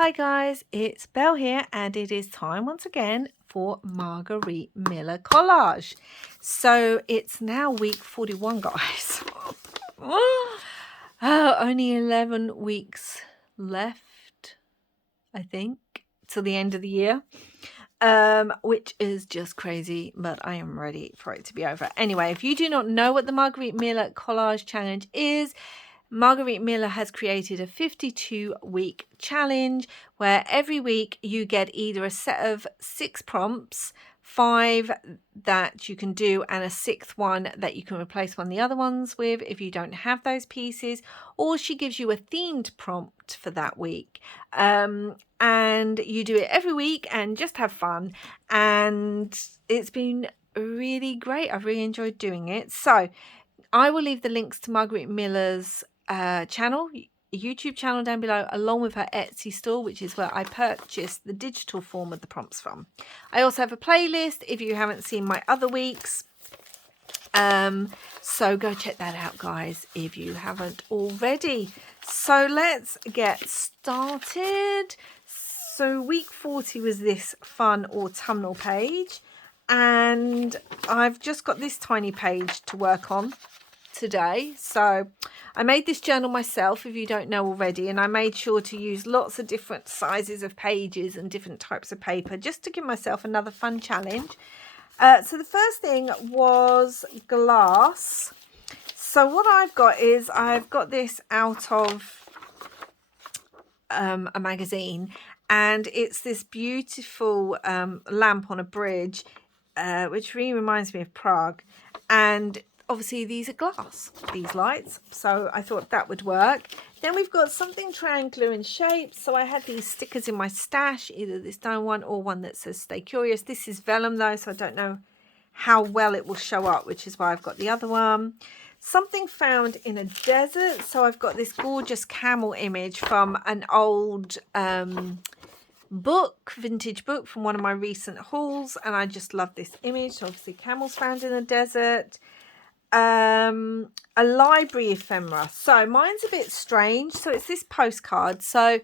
Hi guys, it's Belle here and it is time once again for Margarete Miller collage. So it's now week 41 guys. Only 11 weeks left, I think, till the end of the year. Which is just crazy, but I am ready for it to be over. Anyway, if you do not know what the Margarete Miller collage challenge is, Margarete Miller has created a 52-week challenge where every week you get either a set of 6 prompts, 5 that you can do, and a 6th one that you can replace one of the other ones with if you don't have those pieces, or she gives you a themed prompt for that week. And you do it every week and just have fun. And it's been really great. I've really enjoyed doing it. So I will leave the links to Margarete Miller's YouTube channel down below, along with her Etsy store, which is where I purchased the digital form of the prompts from. I also have a playlist if you haven't seen my other weeks. So go check that out, guys, if you haven't already. So let's get started. So week 40 was this fun autumnal page, and I've just got this tiny page to work on today. So I made this journal myself, if you don't know already, and I made sure to use lots of different sizes of pages and different types of paper just to give myself another fun challenge. So the first thing was glass. So what I've got is I've got this out of a magazine, and it's this beautiful lamp on a bridge, which really reminds me of Prague. And obviously these are glass, these lights, so I thought that would work. Then we've got something triangular in shape, so I had these stickers in my stash, either this down one or one that says stay curious. This is vellum though, so I don't know how well it will show up, which is why I've got the other one. Something found in a desert, so I've got this gorgeous camel image from an old vintage book from one of my recent hauls, and I just love this image. So obviously camels found in the desert. A library ephemera. So mine's a bit strange. So it's this postcard. So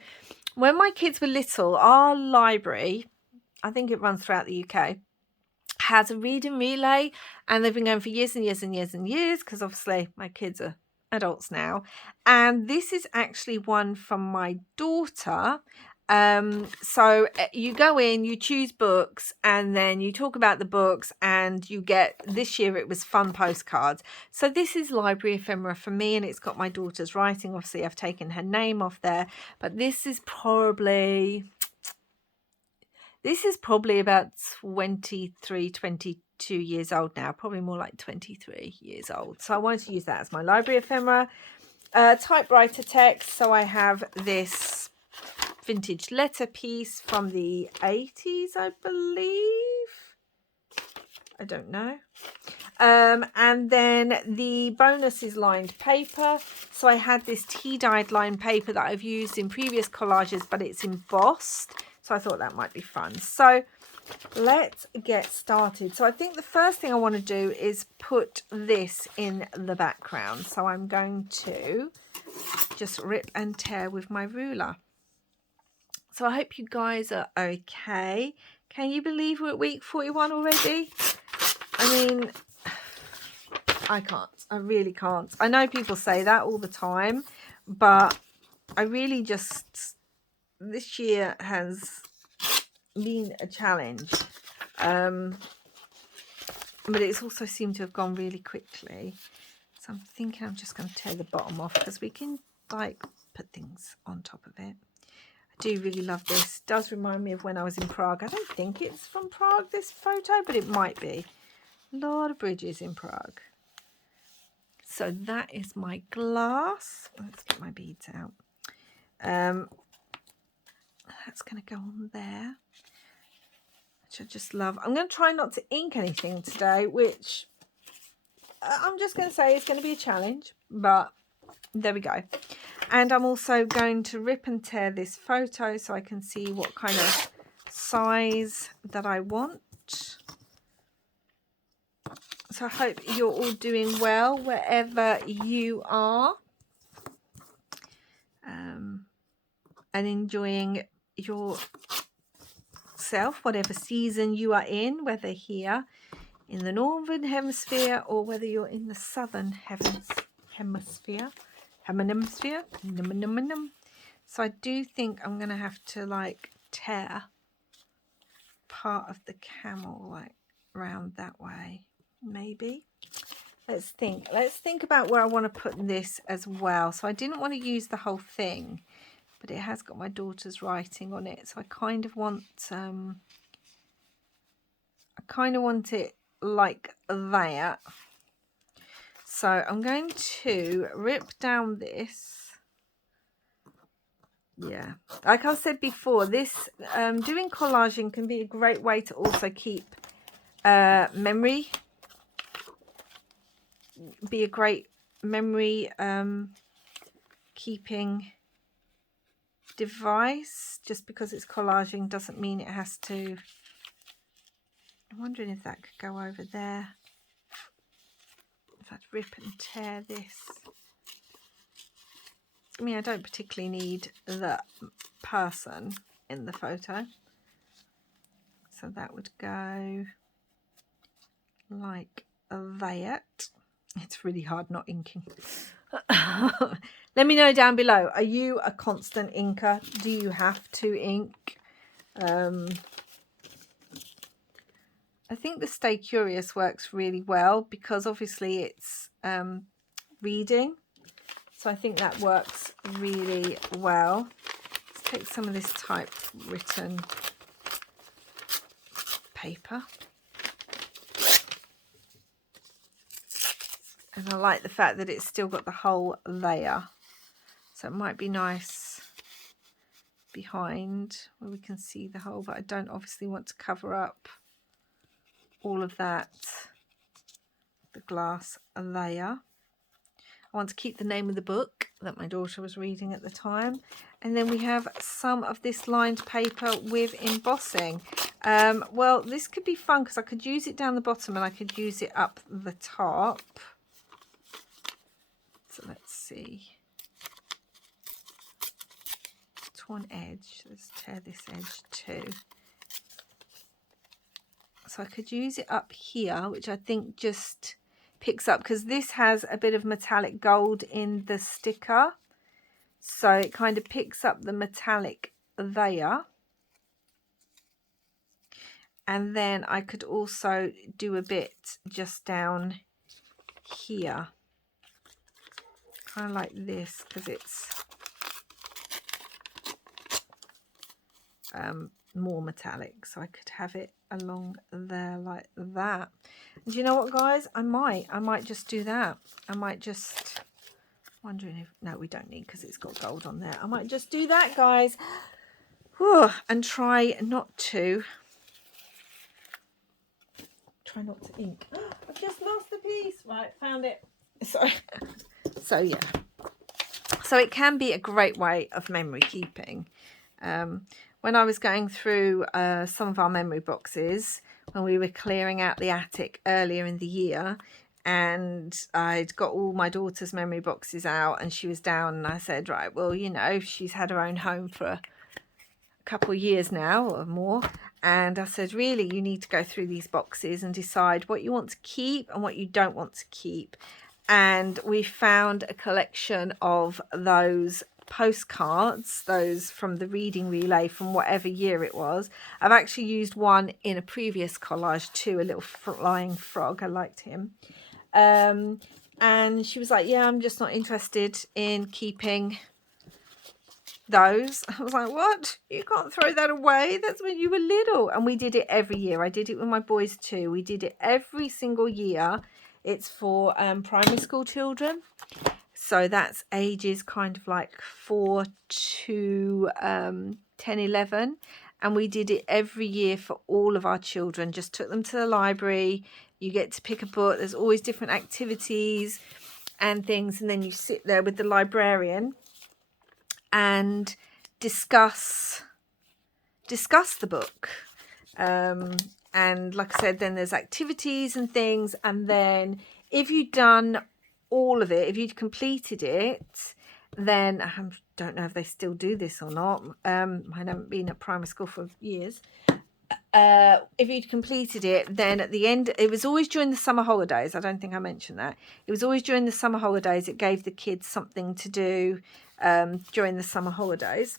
when my kids were little, our library, I think it runs throughout the UK, has a reading relay, and they've been going for years and years and years and years, because obviously my kids are adults now. And this is actually one from my daughter. So you go in, you choose books, and then you talk about the books, and you get, this year it was fun postcards. So this is library ephemera for me, and it's got my daughter's writing. Obviously I've taken her name off there, but this is probably about 23, 22 years old now, probably more like 23 years old. So I wanted to use that as my library ephemera. Typewriter text. So I have this vintage letter piece from the 80s, I believe. I don't know. And then the bonus is lined paper. So I had this tea-dyed lined paper that I've used in previous collages, but it's embossed. So I thought that might be fun. So let's get started. So I think the first thing I want to do is put this in the background. So I'm going to just rip and tear with my ruler. So I hope you guys are okay. Can you believe we're at week 41 already? I mean, I can't. I really can't. I know people say that all the time, but I really just, this year has been a challenge. But it's also seemed to have gone really quickly. So I'm thinking I'm just going to tear the bottom off, because we can like put things on top of it. I do really love this. It does remind me of when I was in Prague. I don't think it's from Prague, this photo, but it might be. A lot of bridges in Prague. So that is my glass. Let's get my beads out. That's going to go on there, which I just love. I'm going to try not to ink anything today, which I'm just going to say is going to be a challenge, but there we go. And I'm also going to rip and tear this photo so I can see what kind of size that I want. So I hope you're all doing well wherever you are, and enjoying yourself, whatever season you are in, whether here in the northern hemisphere or whether you're in the southern hemisphere. So I do think I'm going to have to like tear part of the camel like round that way, maybe. Let's think about where I want to put this as well. So I didn't want to use the whole thing, but it has got my daughter's writing on it, so I kind of want it like that. So I'm going to rip down this. Yeah, like I said before, this doing collaging can be a great way to also keep memory. Be a great memory keeping device. Just because it's collaging doesn't mean it has to. I'm wondering if that could go over there. If I'd rip and tear this. I mean, I don't particularly need the person in the photo. So that would go like that. It's really hard not inking. Let me know down below. Are you a constant inker? Do you have to ink? I think the Stay Curious works really well because obviously it's reading. So I think that works really well. Let's take some of this typewritten paper. And I like the fact that it's still got the whole layer. So it might be nice behind where we can see the whole, but I don't obviously want to cover up all of that, the glass layer. I want to keep the name of the book that my daughter was reading at the time. And then we have some of this lined paper with embossing. Well, this could be fun because I could use it down the bottom and I could use it up the top. So let's see. Torn edge. Let's tear this edge too. So I could use it up here, which I think just picks up because this has a bit of metallic gold in the sticker. So it kind of picks up the metallic there. And then I could also do a bit just down here. Kind of like this because it's more metallic, so I could have it along there like that. And do you know what, guys? I might just do that. I might just wondering if no, we don't need because it's got gold on there. I might just do that, guys. Whew, and try not to ink. I've just lost the piece. Right, found it. So yeah. So it can be a great way of memory keeping. When I was going through some of our memory boxes, when we were clearing out the attic earlier in the year, and I'd got all my daughter's memory boxes out and she was down, and I said, right, well, you know, she's had her own home for a couple of years now or more. And I said, really, you need to go through these boxes and decide what you want to keep and what you don't want to keep. And we found a collection of those postcards, those from the reading relay from whatever year it was. I've actually used one in a previous collage too, a little flying frog. I liked him. And she was like, yeah, I'm just not interested in keeping those. I was like, what? You can't throw that away. That's when you were little. And we did it every year. I did it with my boys too. We did it every single year. It's for primary school children. So that's ages kind of like 4 to 10, 11. And we did it every year for all of our children. Just took them to the library. You get to pick a book. There's always different activities and things. And then you sit there with the librarian and discuss the book. And like I said, then there's activities and things. And then if you'd done all of it, if you'd completed it, then I don't know if they still do this or not. I haven't been at primary school for years. If you'd completed it, then at the end, it was always during the summer holidays. I don't think I mentioned that. It was always during the summer holidays. It gave the kids something to do during the summer holidays.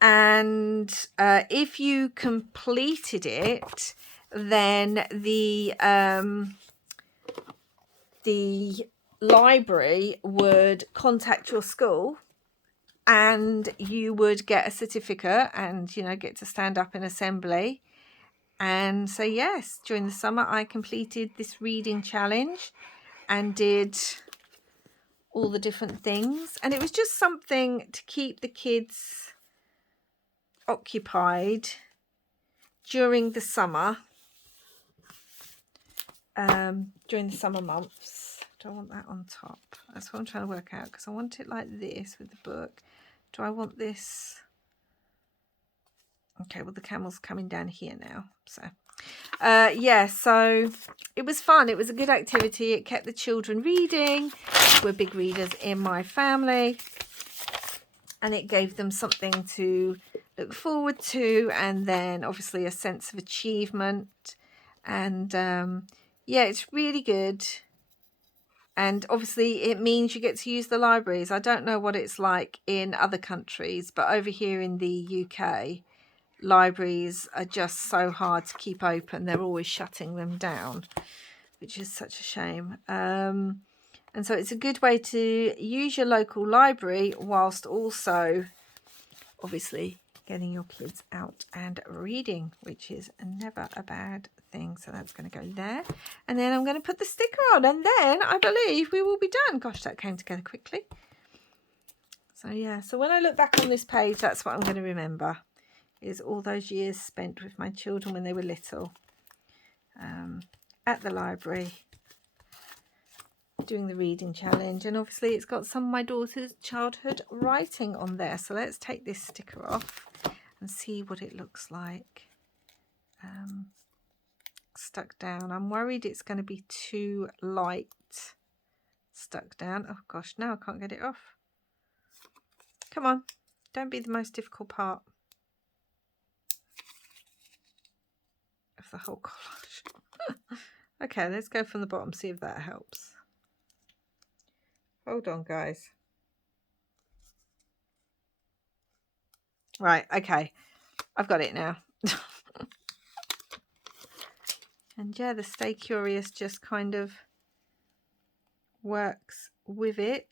And if you completed it, then the library would contact your school, and you would get a certificate and, you know, get to stand up in assembly and say, yes, during the summer I completed this reading challenge and did all the different things. And it was just something to keep the kids occupied during the summer, during the summer months. Do I want that on top? That's what I'm trying to work out, because I want it like this with the book. Do I want this? Okay, well, the camel's coming down here now. So, yeah, so it was fun. It was a good activity. It kept the children reading. We're big readers in my family. And it gave them something to look forward to. And then, obviously, a sense of achievement. And, yeah, it's really good. And obviously it means you get to use the libraries. I don't know what it's like in other countries, but over here in the UK, libraries are just so hard to keep open. They're always shutting them down, which is such a shame. And so it's a good way to use your local library whilst also, obviously, getting your kids out and reading, which is never a bad thing. So that's going to go there, and then I'm going to put the sticker on, and then I believe we will be done. Gosh, that came together quickly. So yeah, so when I look back on this page, that's what I'm going to remember, is all those years spent with my children when they were little, at the library, doing the reading challenge. And obviously it's got some of my daughter's childhood writing on there. So let's take this sticker off and see what it looks like stuck down. I'm worried it's going to be too light stuck down. Oh gosh, now I can't get it off. Come on, don't be the most difficult part of the whole collage. Okay, let's go from the bottom, see if that helps. Hold on, guys. Right, okay, I've got it now. And yeah, the Stay Curious just kind of works with it.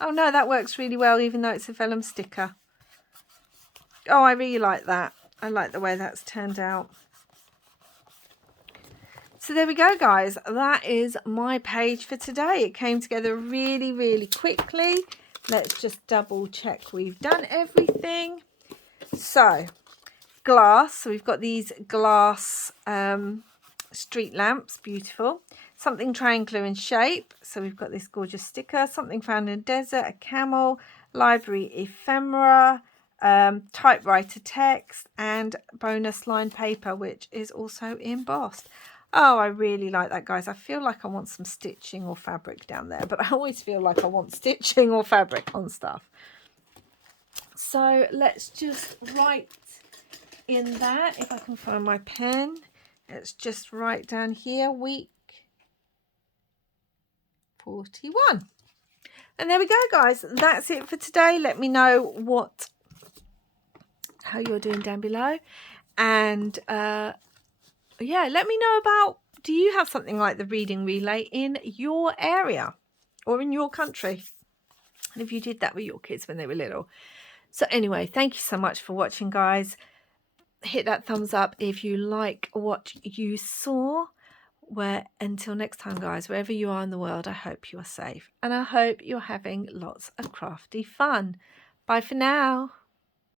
Oh no, that works really well, even though it's a vellum sticker. Oh, I really like that. I like the way that's turned out. So there we go, guys. That is my page for today. It came together really, really quickly. Let's just double check we've done everything. So, glass. So we've got these glass street lamps. Beautiful. Something triangular in shape. So we've got this gorgeous sticker. Something found in a desert. A camel. Library ephemera. Typewriter text. And bonus line paper, which is also embossed. Oh, I really like that, guys. I feel like I want some stitching or fabric down there, but I always feel like I want stitching or fabric on stuff. So let's just write in that, if I can find my pen. Let's just write down here, week 41. And there we go, guys. That's it for today. Let me know how you're doing down below. And yeah, let me know about, do you have something like the reading relay in your area or in your country? And if you did that with your kids when they were little. So anyway, thank you so much for watching, guys. Hit that thumbs up if you like what you saw. Until next time, guys, wherever you are in the world, I hope you are safe. And I hope you're having lots of crafty fun. Bye for now.